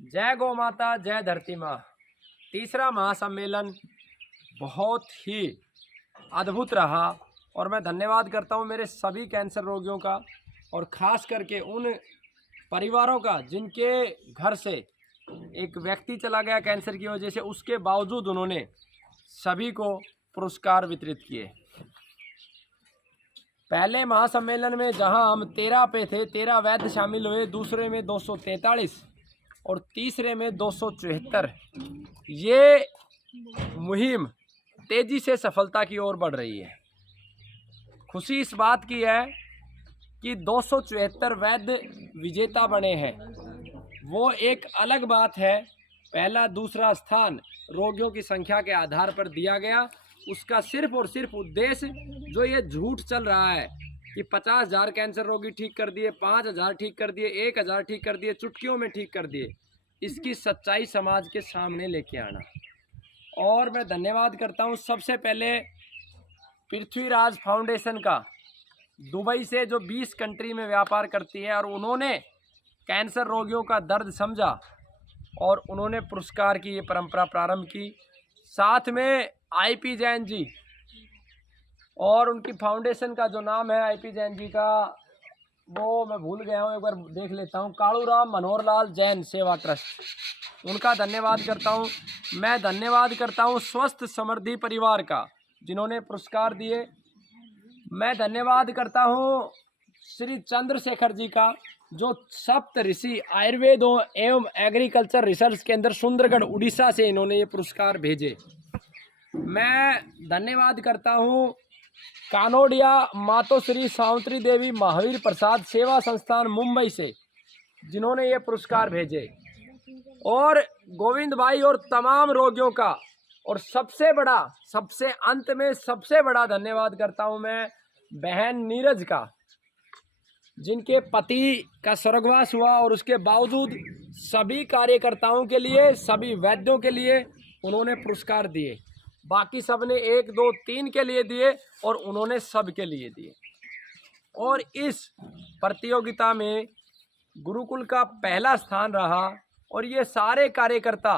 जय गौ माता, जय धरती माँ। तीसरा महासम्मेलन बहुत ही अद्भुत रहा और मैं धन्यवाद करता हूँ मेरे सभी कैंसर रोगियों का और ख़ास करके उन परिवारों का जिनके घर से एक व्यक्ति चला गया कैंसर की वजह से, उसके बावजूद उन्होंने सभी को पुरस्कार वितरित किए। पहले महासम्मेलन में जहां हम 13 पे थे, 13 वैद्य शामिल हुए, दूसरे में 243 और तीसरे में 274। ये मुहिम तेजी से सफलता की ओर बढ़ रही है। खुशी इस बात की है कि 274 वैद्य विजेता बने हैं। वो एक अलग बात है। पहला दूसरा स्थान रोगियों की संख्या के आधार पर दिया गया। उसका सिर्फ और सिर्फ उद्देश्य, जो ये झूठ चल रहा है कि 50,000 कैंसर रोगी ठीक कर दिए, 5,000 ठीक कर दिए, 1,000 ठीक कर दिए, चुटकियों में ठीक कर दिए, इसकी सच्चाई समाज के सामने लेके आना। और मैं धन्यवाद करता हूँ सबसे पहले पृथ्वीराज फाउंडेशन का, दुबई से, जो 20 कंट्री में व्यापार करती है, और उन्होंने कैंसर रोगियों का दर्द समझा और उन्होंने पुरस्कार की ये परंपरा प्रारंभ की। साथ में आईपी जैन जी और उनकी फाउंडेशन का जो नाम है आईपी जैन जी का, वो मैं भूल गया हूँ, एक बार देख लेता हूँ। कालूराम मनोहर लाल जैन सेवा ट्रस्ट, उनका धन्यवाद करता हूँ। मैं धन्यवाद करता हूँ स्वस्थ समृद्धि परिवार का, जिन्होंने पुरस्कार दिए। मैं धन्यवाद करता हूँ श्री चंद्रशेखर जी का, जो सप्त ऋषि आयुर्वेद एवं एग्रीकल्चर रिसर्च के अंदर सुंदरगढ़ उड़ीसा से इन्होंने ये पुरस्कार भेजे। मैं धन्यवाद करता हूँ कानोडिया मातोश्री सावित्री देवी महावीर प्रसाद सेवा संस्थान मुंबई से, जिन्होंने ये पुरस्कार भेजे। और गोविंद भाई और तमाम रोगियों का, और सबसे बड़ा, सबसे अंत में सबसे बड़ा धन्यवाद करता हूँ मैं बहन नीरज का, जिनके पति का स्वर्गवास हुआ और उसके बावजूद सभी कार्यकर्ताओं के लिए, सभी वैद्यों के लिए उन्होंने पुरस्कार दिए। बाकी सब ने 1, 2, 3 के लिए दिए और उन्होंने सब के लिए दिए। और इस प्रतियोगिता में गुरुकुल का पहला स्थान रहा और ये सारे कार्यकर्ता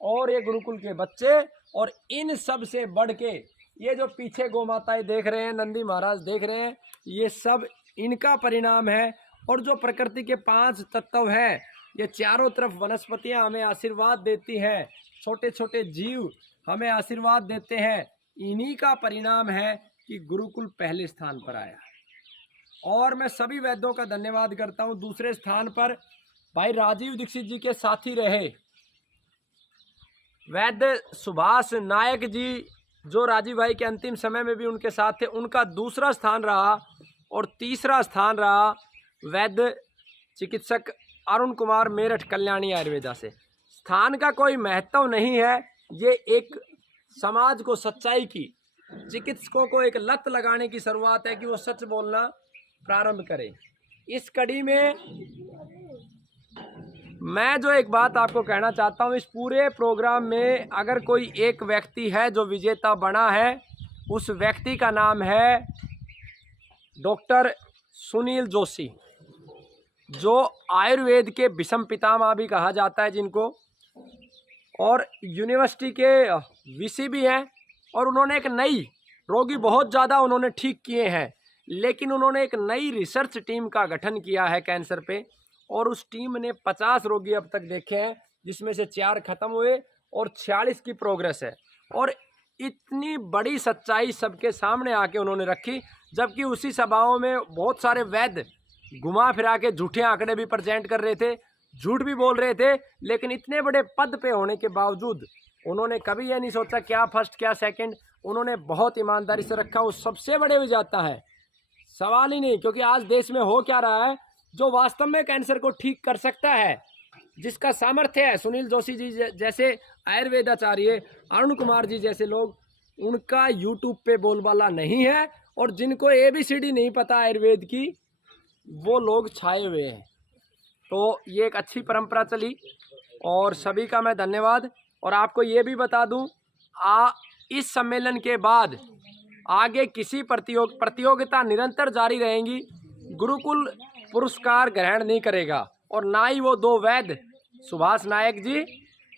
और ये गुरुकुल के बच्चे, और इन सब से बढ़ के ये जो पीछे गौ माताएं देख रहे हैं, नंदी महाराज देख रहे हैं, ये सब इनका परिणाम है। और जो प्रकृति के 5 तत्व हैं, ये चारों तरफ वनस्पतियां हमें आशीर्वाद देती हैं, छोटे छोटे जीव हमें आशीर्वाद देते हैं, इन्हीं का परिणाम है कि गुरुकुल पहले स्थान पर आया। और मैं सभी वैद्यों का धन्यवाद करता हूं। दूसरे स्थान पर भाई राजीव दीक्षित जी के साथी रहे वैद्य सुभाष नायक जी, जो राजीव भाई के अंतिम समय में भी उनके साथ थे, उनका दूसरा स्थान रहा। और तीसरा स्थान रहा वैद्य चिकित्सक अरुण कुमार मेरठ, कल्याणी आयुर्वेदा से। स्थान का कोई महत्व नहीं है, ये एक समाज को सच्चाई की, चिकित्सकों को एक लत लगाने की शुरुआत है कि वो सच बोलना प्रारंभ करें। इस कड़ी में मैं जो एक बात आपको कहना चाहता हूँ, इस पूरे प्रोग्राम में अगर कोई एक व्यक्ति है जो विजेता बना है, उस व्यक्ति का नाम है डॉक्टर सुनील जोशी, जो आयुर्वेद के विषम पितामह भी कहा जाता है जिनको, और यूनिवर्सिटी के वीसी भी हैं। और उन्होंने एक नई, रोगी बहुत ज़्यादा उन्होंने ठीक किए हैं, लेकिन उन्होंने एक नई रिसर्च टीम का गठन किया है कैंसर पे, और उस टीम ने 50 रोगी अब तक देखे हैं, जिसमें से 4 खत्म हुए और 46 की प्रोग्रेस है। और इतनी बड़ी सच्चाई सबके सामने आके उन्होंने रखी, जबकि उसी सभाओं में बहुत सारे वैद्य घुमा फिरा के झूठे आंकड़े भी प्रेजेंट कर रहे थे, झूठ भी बोल रहे थे, लेकिन इतने बड़े पद पे होने के बावजूद उन्होंने कभी ये नहीं सोचा क्या फर्स्ट क्या सेकंड, उन्होंने बहुत ईमानदारी से रखा। वो सबसे बड़े विजेता है, सवाल ही नहीं। क्योंकि आज देश में हो क्या रहा है, जो वास्तव में कैंसर को ठीक कर सकता है, जिसका सामर्थ्य है, सुनील जोशी जी जैसे आयुर्वेदाचार्य, अरुण कुमार जी जैसे लोग, उनका यूट्यूब पे बोलबाला नहीं है। और जिनको ABCD नहीं पता आयुर्वेद की, वो लोग छाए हुए हैं। तो ये एक अच्छी परंपरा चली और सभी का मैं धन्यवाद। और आपको ये भी बता दूं, इस सम्मेलन के बाद आगे किसी प्रतियोगिता निरंतर जारी रहेंगी। गुरुकुल पुरस्कार ग्रहण नहीं करेगा और ना ही वो 2 वैद्य सुभाष नायक जी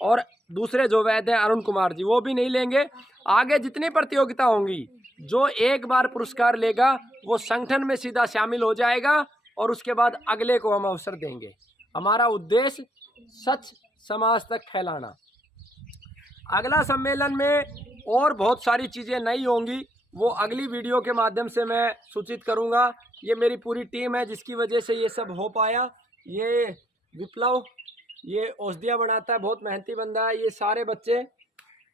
और दूसरे जो वैद्य हैं अरुण कुमार जी, वो भी नहीं लेंगे। आगे जितनी प्रतियोगिता होंगी, जो एक बार पुरस्कार लेगा वो संगठन में सीधा शामिल हो जाएगा और उसके बाद अगले को हम अवसर देंगे। हमारा उद्देश्य सच समाज तक फैलाना। अगला सम्मेलन में और बहुत सारी चीज़ें नई होंगी, वो अगली वीडियो के माध्यम से मैं सूचित करूंगा। ये मेरी पूरी टीम है जिसकी वजह से ये सब हो पाया। ये विप्लव, ये औषधियाँ बनाता है, बहुत मेहनती बंदा है, ये सारे बच्चे।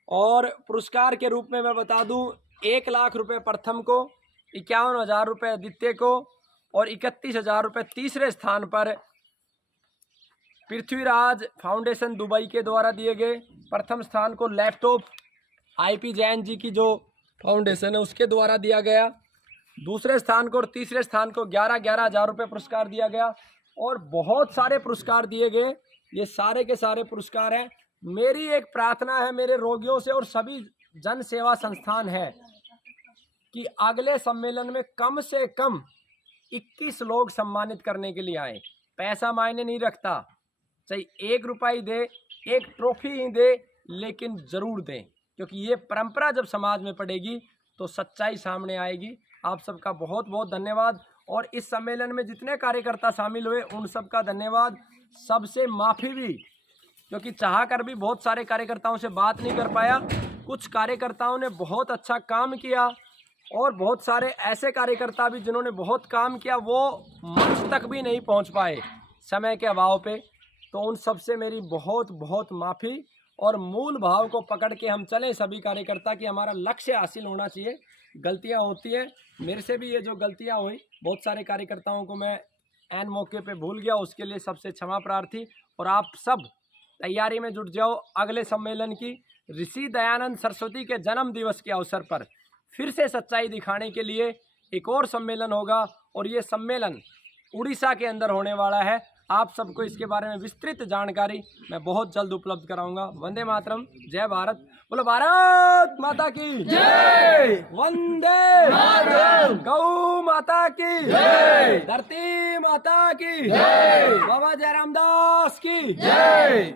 और पुरस्कार के रूप में मैं बता दूं, 1 लाख रुपए प्रथम को, 51,000 रुपये द्वितीय को और 31,000 रुपये तीसरे स्थान पर पृथ्वीराज फाउंडेशन दुबई के द्वारा दिए गए। प्रथम स्थान को लैपटॉप IP जैन जी की जो फाउंडेशन है उसके द्वारा दिया गया। दूसरे स्थान को और तीसरे स्थान को 11,000 रुपये पुरस्कार दिया गया और बहुत सारे पुरस्कार दिए गए। ये सारे के सारे पुरस्कार हैं। मेरी एक प्रार्थना है मेरे रोगियों से और सभी जन सेवा संस्थान है कि अगले सम्मेलन में कम से कम 21 लोग सम्मानित करने के लिए आए। पैसा मायने नहीं रखता, चाहे 1 रुपया ही दे, 1 ट्रॉफी ही दे, लेकिन ज़रूर दें, क्योंकि ये परंपरा जब समाज में पड़ेगी तो सच्चाई सामने आएगी। आप सबका बहुत बहुत धन्यवाद। और इस सम्मेलन में जितने कार्यकर्ता शामिल हुए उन सबका धन्यवाद। सबसे माफ़ी भी, क्योंकि चाह कर भी बहुत सारे कार्यकर्ताओं से बात नहीं कर पाया। कुछ कार्यकर्ताओं ने बहुत अच्छा काम किया और बहुत सारे ऐसे कार्यकर्ता भी जिन्होंने बहुत काम किया वो मंच तक भी नहीं पहुंच पाए समय के अभाव पे। तो उन सब से मेरी बहुत बहुत माफ़ी। और मूल भाव को पकड़ के हम चलें सभी कार्यकर्ता कि हमारा लक्ष्य हासिल होना चाहिए। गलतियां होती है, मेरे से भी ये जो गलतियां हुई, बहुत सारे कार्यकर्ताओं को मैं ऐन मौके पे भूल गया, उसके लिए सबसे क्षमा प्रार्थी। और आप सब तैयारी में जुट जाओ अगले सम्मेलन की। ऋषि दयानंद सरस्वती के जन्म दिवस के अवसर पर फिर से सच्चाई दिखाने के लिए एक और सम्मेलन होगा और ये सम्मेलन उड़ीसा के अंदर होने वाला है। आप सबको इसके बारे में विस्तृत जानकारी मैं बहुत जल्द उपलब्ध कराऊंगा। वंदे मातरम, जय भारत, बोलो भारत माता की जय, वंदे मातरम, गौ माता की जय, धरती माता की जय, बाबा जयराम दास की जय।